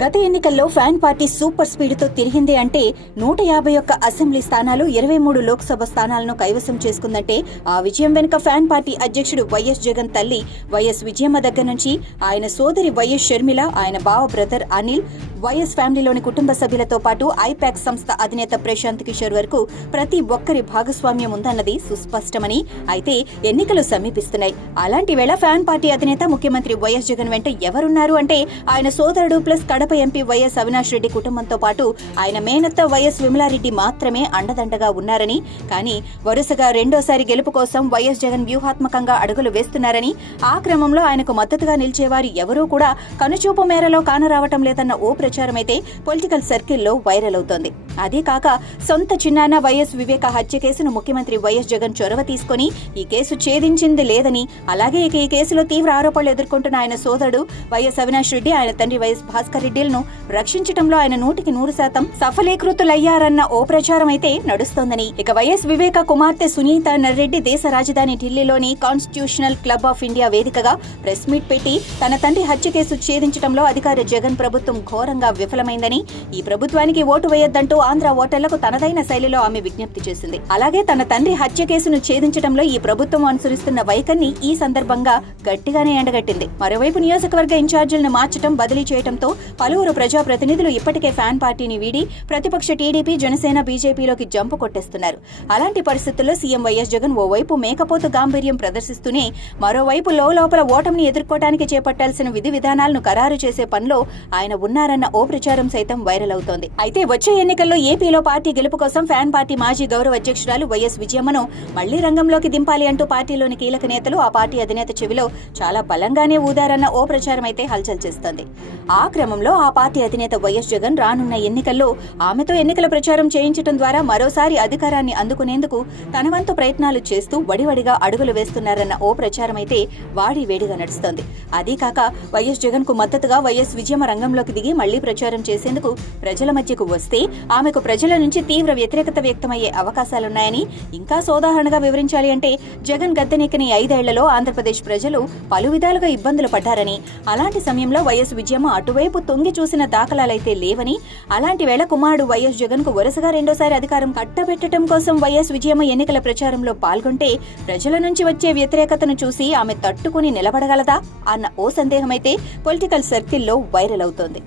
గత ఎన్నికల్లో fan party super speed తో తిరిగింది అంటే 151 అసెంబ్లీ స్థానాలు 23 లోక్సభ స్థానాలను కైవసం చేసుకుందంటే ఆ విజయం వెనుక ఫ్యాన్ పార్టీ అధ్యక్షుడు వైఎస్ జగన్ తల్లి వైఎస్ విజయమ్మ దగ్గర నుంచి ఆయన సోదరి వైఎస్ షర్మిల, ఆయన బావ బ్రదర్ అనిల్, వైఎస్ ఫ్యామిలీలోని కుటుంబ సభ్యులతో పాటు ఐపాక్ సంస్థ అధినేత ప్రశాంత్ కిషోర్ వరకు ప్రతి ఒక్కరి భాగస్వామ్యం ఉందన్నది సుస్పష్టమని. అయితే ఎన్నికలు సమీపిస్తున్నాయి. అలాంటి వేళ ఫ్యాన్ పార్టీ అధినేత ముఖ్యమంత్రి వైఎస్ జగన్ వెంట ఎవరున్నారు అంటే ఆయన సోదరుడు plus Kadapa MP YS Avinash Reddy కుటుంబంతో పాటు ఆయన మేనత్త వైఎస్ విమలారెడ్డి మాత్రమే అండదండగా ఉన్నారని, కానీ వరుసగా రెండోసారి గెలుపు కోసం వైఎస్ జగన్ వ్యూహాత్మకంగా అడుగులు వేస్తున్నారని, ఆ క్రమంలో ఆయనకు మద్దతుగా నిలిచేవారు ఎవరూ కూడా కనుచూపు మేరలో కానరావటం లేదన్న ఓ ప్రచారమైతే పొలిటికల్ సర్కిల్లో వైరల్ అవుతోంది. అదే కాక సొంత చిన్నాన్న వైఎస్ వివేక హత్య కేసును ముఖ్యమంత్రి వైఎస్ జగన్ చొరవ తీసుకుని ఈ కేసు ఛేదించింది లేదని, అలాగే ఈ కేసులో తీవ్ర ఆరోపణలు ఎదుర్కొంటున్న ఆయన సోదరుడు వైఎస్ అవినాష్ రెడ్డి, ఆయన తండ్రి వైఎస్ భాస్కర్ రెడ్డిలను రక్షించడంలో ఆయన 100% సఫలీకృతులయ్యారన్న ఓ ప్రచారం అయితే నడుస్తోందని. ఇక వైఎస్ వివేక కుమార్తె సునీత నర్రెడ్డి దేశ రాజధాని ఢిల్లీలోని కాన్స్టిట్యూషనల్ క్లబ్ ఆఫ్ ఇండియా వేదికగా ప్రెస్ మీట్ పెట్టి తన తండ్రి హత్య కేసు ఛేదించడంలో అధికార జగన్ ప్రభుత్వం ఘోరంగా విఫలమైందని, ఈ ప్రభుత్వానికి ఓటు వేయొద్దంటూ ఆంధ్ర ఓటర్లకు తనదైన శైలిలో ఆమె విజ్ఞప్తి చేసింది. అలాగే తన తండ్రి హత్య కేసును ఛేదించడంలో ఈ ప్రభుత్వం అనుసరిస్తున్న వైఖరిని ఈ సందర్భంగా గట్టిగానే ఎండగట్టింది. మరోవైపు నియోజకవర్గ ఇన్ఛార్జీలను మార్చడం, బదిలీ చేయడంతో పలువురు ప్రజాప్రతినిధులు ఇప్పటికే ఫ్యాన్ పార్టీని వీడి ప్రతిపక్ష టీడీపీ, జనసేన, బీజేపీలోకి జంపు కొట్టేస్తున్నారు. అలాంటి పరిస్థితుల్లో సీఎం వైఎస్ జగన్ ఓవైపు మేకపోతు గాంభీర్యం ప్రదర్శిస్తూనే మరోవైపు లోపల ఓటమిని ఎదుర్కోవడానికి చేపట్టాల్సిన విధి విధానాలను ఖరారు చేసే పనిలో ఆయన ఉన్నారన్న ఓ ప్రచారం సైతం వైరల్ అవుతోంది. అయితే వచ్చే ఎన్నికల్లో ఏపీలో పార్టీ గెలుపు కోసం ఫ్యాన్ పార్టీ మాజీ గౌరవ అధ్యక్షురాలు వైఎస్ విజయమ్మను మళ్లీ రంగంలోకి దింపాలి అంటూ పార్టీలోని కీలక నేతలు ఆ పార్టీ అధినేత చెవిలో చాలా బలంగానే ఊదారన్న ఓ ప్రచారం అయితే హల్చల్ చేస్తోంది. ఆ క్రమంలో ఆ పార్టీ అధినేత వైఎస్ జగన్ రానున్న ఎన్నికల్లో ఆమెతో ఎన్నికల ప్రచారం చేయించడం ద్వారా మరోసారి అధికారాన్ని అందుకునేందుకు తన వంతు ప్రయత్నాలు చేస్తూ వడివడిగా అడుగులు వేస్తున్నారన్న ఓ ప్రచారం అయితే వాడి వేడిగా నడుస్తోంది. అదీ కాక వైఎస్ జగన్ కు మద్దతుగా వైఎస్ విజయమ్మ రంగంలోకి దిగి మళ్లీ ప్రచారం చేసేందుకు ప్రజల మధ్యకు వస్తే ఆమెకు ప్రజల నుంచి తీవ్ర వ్యతిరేకత వ్యక్తమయ్యే అవకాశాలున్నాయని, ఇంకా సోదాహరణగా వివరించాలి అంటే జగన్ గద్దెనెక్కిన 5 ఏళ్లలో ఆంధ్రప్రదేశ్ ప్రజలు పలు విధాలుగా ఇబ్బందులు పడ్డారని, అలాంటి సమయంలో వైఎస్ విజయమ్మ అటువైపు తొంగి చూసిన దాఖలాలైతే లేవని, అలాంటి వేళ కుమారుడు వైఎస్ జగన్ కు వరుసగా రెండోసారి అధికారం కట్టబెట్టడం కోసం వైఎస్ విజయమ్మ ఎన్నికల ప్రచారంలో పాల్గొంటే ప్రజల నుంచి వచ్చే వ్యతిరేకతను చూసి ఆమె తట్టుకుని నిలబడగలదా అన్న ఓ సందేహమైతే పొలిటికల్ సర్కిల్లో వైరల్ అవుతోంది.